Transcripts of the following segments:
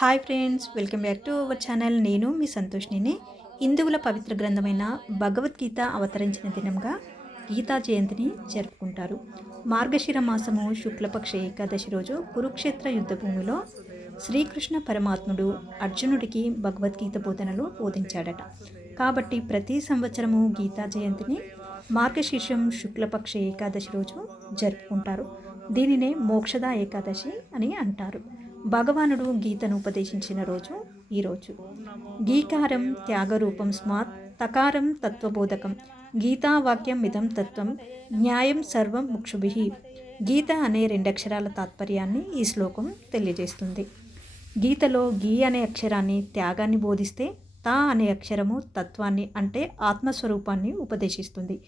Hi friends welcome back to our channel. నేను మీ సంతోష్నిని హిందువుల పవిత్ర గ్రంథమైన భగవద్గీత అవతరించిన దినంగా గీతా జయంతిని జరుపుకుంటారు. మార్గశిర మాసము శుక్లపక్ష ఏకాదశి రోజు కురుక్షేత్ర యుద్ధభూమిలో శ్రీకృష్ణ పరమాత్ముడు అర్జునుడికి భగవద్గీత బోధనలు బోధించాడట. కాబట్టి ప్రతి సంవత్సరము గీతా జయంతిని మార్గశీర్షం శుక్లపక్ష ఏకాదశి రోజు జరుపుకుంటారు. దీనినే మోక్షద ఏకాదశి అని అంటారు. భగవానుడు గీతను ఉపదేశించిన రోజు ఈరోజు గీకారం త్యాగరూపం స్మాత్ తకారం తత్వబోధకం గీతా వాక్యం మిదం తత్వం న్యాయం సర్వం ముక్షుభి. గీత అనే రెండక్షరాల తాత్పర్యాన్ని ఈ శ్లోకం తెలియజేస్తుంది. గీతలో గీ అనే అక్షరాన్ని త్యాగాన్ని బోధిస్తే తా అనే అక్షరము తత్వాన్ని అంటే ఆత్మస్వరూపాన్ని ఉపదేశిస్తుంది.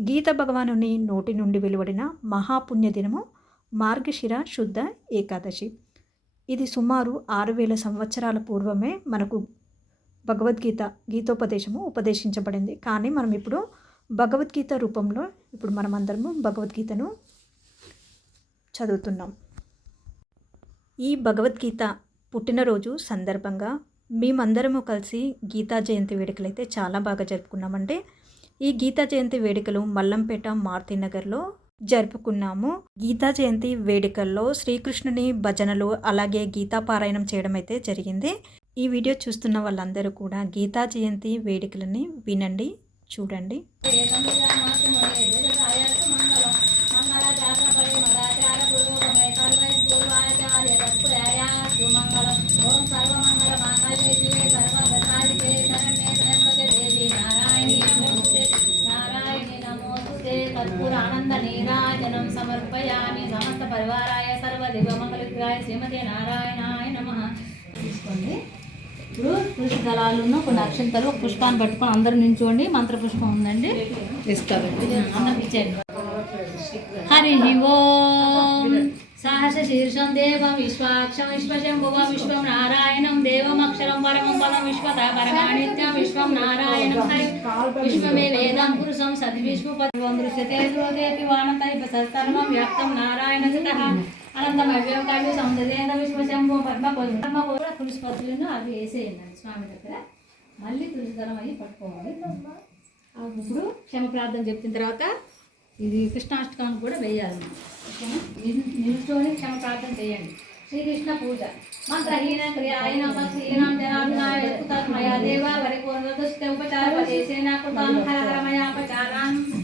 గీత భగవానుని నోటి నుండి వెలువడిన మహాపుణ్య దినము మార్గశిర శుద్ధ ఏకాదశి. ఇది సుమారు ఆరు వేల సంవత్సరాల పూర్వమే మనకు భగవద్గీత గీతోపదేశము ఉపదేశించబడింది. కానీ మనం ఇప్పుడు భగవద్గీత రూపంలో ఇప్పుడు మనం అందరము భగవద్గీతను చదువుతున్నాం. ఈ భగవద్గీత పుట్టినరోజు సందర్భంగా మేమందరము కలిసి గీతా జయంతి వేడుకలు అయితే చాలా బాగా జరుపుకున్నామంటే ఈ గీతా జయంతి వేడుకలు మల్లంపేట మారుతి నగర్లో జరుపుకున్నాము. గీతా జయంతి వేడుకల్లో శ్రీకృష్ణుని భజనలు అలాగే గీతా పారాయణం చేయడం అయితే జరిగింది. ఈ వీడియో చూస్తున్న వాళ్ళందరూ కూడా గీతా జయంతి వేడుకలని వినండి చూడండి. దళాలను కొన్ని అక్షంతలు ఒక పుష్పాన్ని పట్టుకొని అందరూ నించోండి మంత్ర పుష్పం ఉందండి హరి ఓం సహస శీర్షం దేవం విశ్వాక్షం విశ్వశంభువ విశ్వం నారాయణం దేవమక్షరం పరమం పదం విశ్వత పరమాణిత్యం విశ్వం నారాయణం హరి విశ్వమే వేదం పురుషం సది విశ్వపతివం దృశ్యతే శ్రోదేతి వానతైప సర్వం వ్యాప్తం నారాయణ అనంతమవ్యం కవి సముద్రేంద విశ్వశంభు పద్మ పద్మ తులసి పత్రులను అవి వేసేయండి. స్వామి దగ్గర మళ్ళీ తులసిదళం అయ్యి పట్టుకోవాలి. ఇప్పుడు క్షమ ప్రార్థన చెప్పిన తర్వాత ఇది కృష్ణాష్టకాన్ని కూడా వేయాలి. మనం. క్షమ ప్రార్థన చేయండి. శ్రీకృష్ణ పూజ. మంత్రహీన క్రియాహీన భక్తిహీనం జనార్దనాయ యత్కుతమయా దేవ పరిపూర్ణదుస్తే ఉపచార చేసే నాకు హరహరమయాపచారాన్ సర్వాన్ క్షమస్తం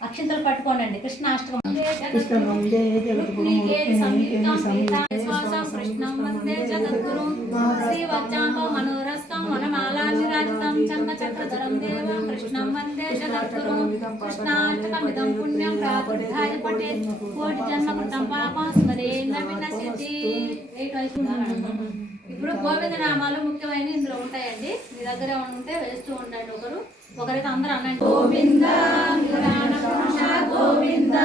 అక్షంతలు పట్టుకోండి కృష్ణాష్టకం ఇప్పుడు గోవింద నామాలు ముఖ్యమైన ఇందులో ఉంటాయండి. మీ దగ్గర ఉంటే వేస్తూ ఉండండి ఒకరు. ఒకరైతే అందరూ అనండి. గోవింద పురాణ గోవింద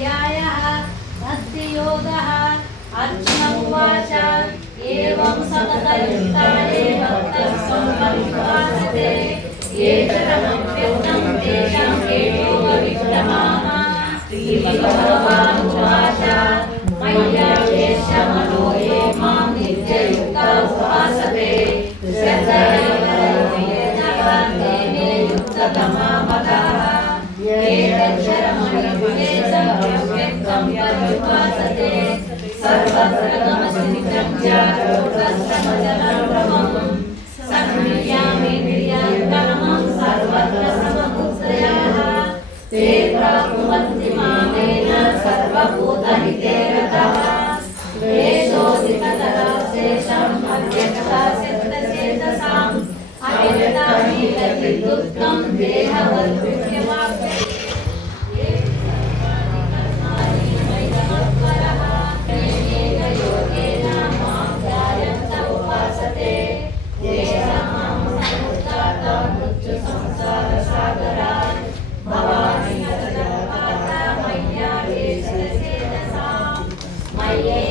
अध्यायः, भक्तियोगः अर्जुनमुवाच एवं सततयुक्तानि भक्तस्वल्पमुपासते एतदमप्युक्तं तेषां केशोपविष्टमाः श्रीभगवानुवाच मया केशमनो ये माँ नित्ययुक्ता उपासते। श्रद्धयोगः युक्ततमा मतः एतक्षर सर्वप्रथमचरित्रं ज्ञातोत्तमजनम् Yeah.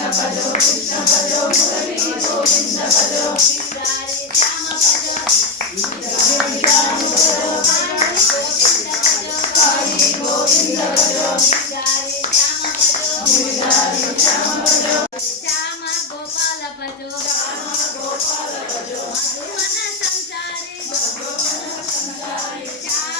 కృష్ణ పదో కృష్ణ పదో మురళీ గోవింద పదో గోవింద పదో శ్యామ గోపాల పదో గోపాల పదో సంసారి శ్యామ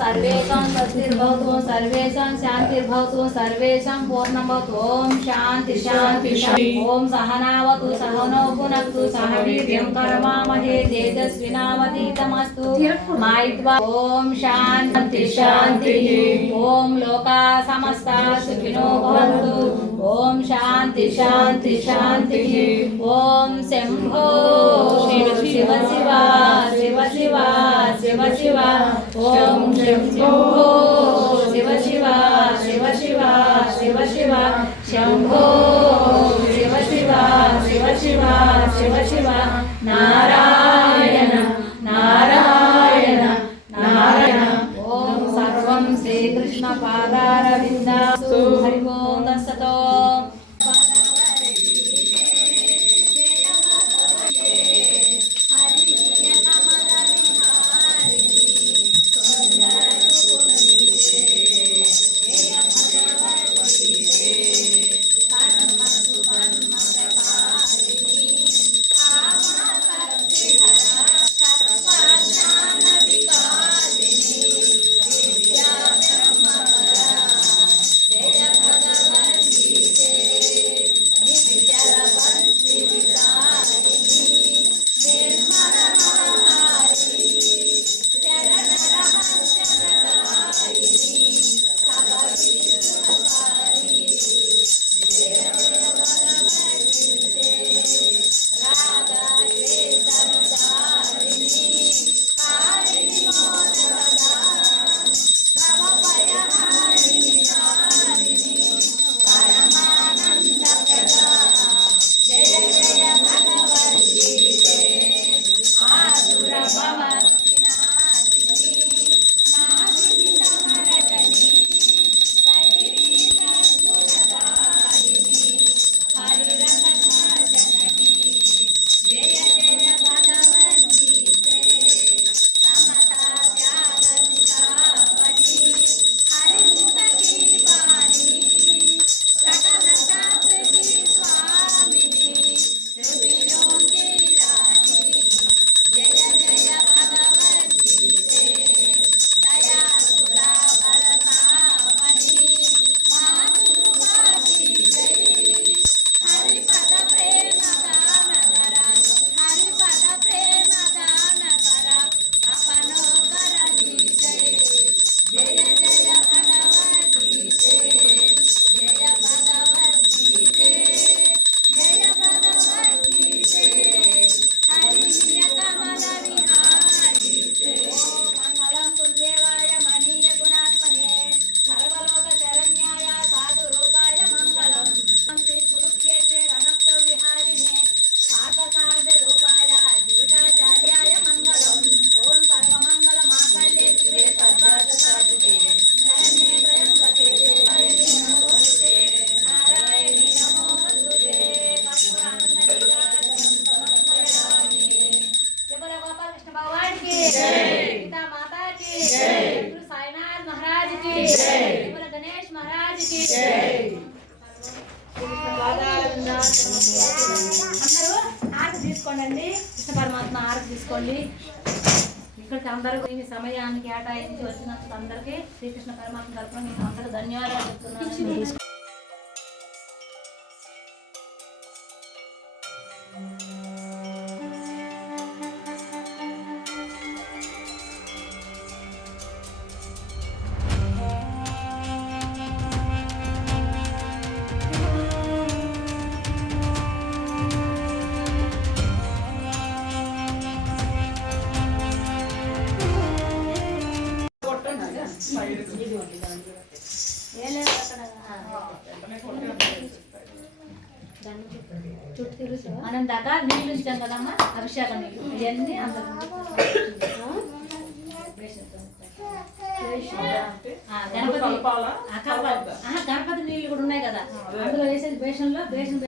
सर्वेषां स्वस्तिर्भवतु सर्वेषां शान्तिर्भवतु सर्वेषां पूर्णभवतु ॐ शान्ति शान्ति ॐ सहनावतु सहनो भुनक्तु सह वीर्यं करवामहे मायित्वा ॐ शान्ति शान्तिः ॐ लोका समस्ता सुखिनो भवन्तु शांति शान्ति शान्ति शान्तिः ॐ शम्भो शिव शिव शिव शिव शिव शिव शम्भो शिव शिवा शिव शिवा शिव शिवा शम्भो शिव शिवा शिव शिवा शिव शिवा नारायण అందరూ ఆరతి తీసుకోండి కృష్ణ పరమాత్మ ఆరతి తీసుకోండి. ఇక్కడికి అందరికీ మీ సమయాన్ని కేటాయించి వచ్చినందుకు అందరికీ శ్రీకృష్ణ పరమాత్మ తరఫున మీకు అందరూ ధన్యవాదాలు చెప్తున్నాను. దాకా నీళ్ళు ఇచ్చాం కదమ్మా? అభిషేకం నీళ్ళు. ఇవన్నీ అందరూ గణపతి గణపతి నీళ్ళు కూడా ఉన్నాయి కదా. అందులో వేసేది బేషన్లో బేషన్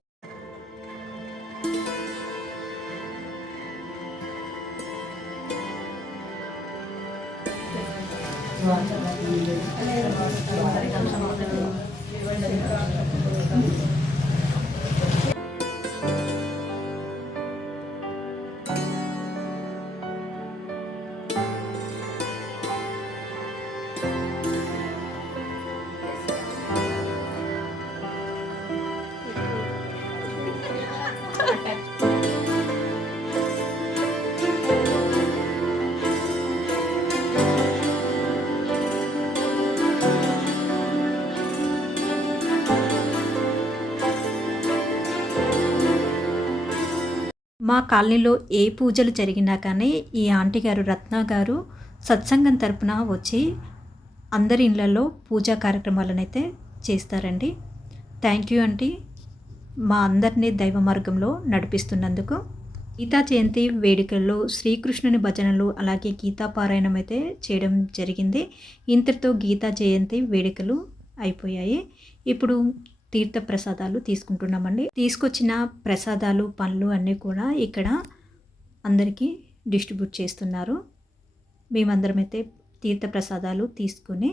మా కాలనీలో ఏ పూజలు జరిగినా కానీ ఈ ఆంటీ గారు రత్న గారు సత్సంగం తరపున వచ్చి అందరి ఇళ్ళల్లో పూజా కార్యక్రమాలనైతే చేస్తారండి. థ్యాంక్ యూ ఆంటీ మా అందరినీ దైవ మార్గంలో నడిపిస్తున్నందుకు. గీతా జయంతి వేడుకల్లో శ్రీకృష్ణుని భజనలు అలాగే గీతా పారాయణం అయితే చేయడం జరిగింది. ఇంతటితో గీతా జయంతి వేడుకలు అయిపోయాయి. ఇప్పుడు తీర్థ ప్రసాదాలు తీసుకుంటున్నామండి. తీసుకొచ్చిన ప్రసాదాలు పనులు అన్నీ కూడా ఇక్కడ అందరికీ డిస్ట్రిబ్యూట్ చేస్తున్నారు. మేమందరమైతే అయితే తీర్థ ప్రసాదాలు తీసుకొని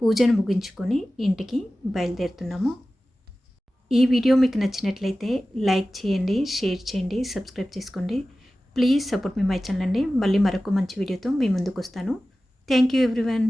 పూజను ముగించుకొని ఇంటికి బయలుదేరుతున్నాము. ఈ వీడియో మీకు నచ్చినట్లయితే లైక్ చేయండి షేర్ చేయండి సబ్స్క్రైబ్ చేసుకోండి. ప్లీజ్ సపోర్ట్ మీ మై ఛానల్ అండి. మళ్ళీ మరొక మంచి వీడియోతో మీ ముందుకు వస్తాను. Thank you everyone.